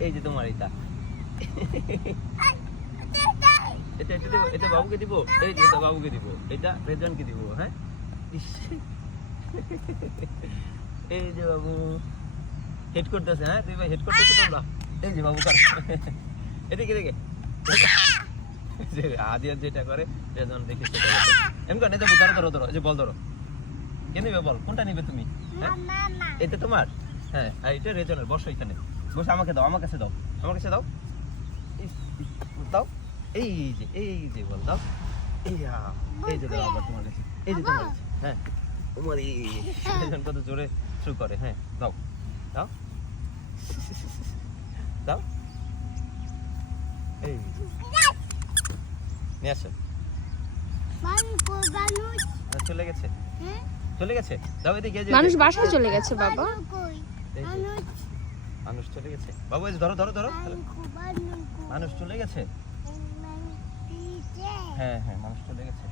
এই যে তোমার এটা এটা বাবুকে দিব এই যে এটা বাবুকে দিব এটা রেজনকে দিব হ্যাঁ এই যে বাবু হেড করতেছে হ্যাঁ তুই ভাই হেড করতেছে যে বাবু কর এদিকে যে আদিয়া যেটা করে রেজন দেখে ধরো ধরো যে বল ধরো কে নেবে বল? কোনটা নেবে তুমি? হ্যাঁ? এটা তোমার? হ্যাঁ আর এটা রেজনের বসো এখানে। বসে আমাকে দাও আমার কাছে দাও। আমার কাছে দাও। দাও। এই যে এই যে বল দাও। এই যে দাও আবার তোমার কাছে। এই যে তোমার কাছে। হ্যাঁ তোমার এই রেজন কত জোরে শুরু করে। হ্যাঁ দাও। দাও। দাও। এই। নিয়ে আসো। চলে গেছে? চলে গেছে? দাও এদিকে এই যে- মানুষ বাসায় চলে গেছে বাবা। মানুষ চলে গেছে। বাবু এই ধরো ধরো ধরো। মানুষ চলে গেছে? হ্যাঁ হ্যাঁ মানুষ চলে গেছে।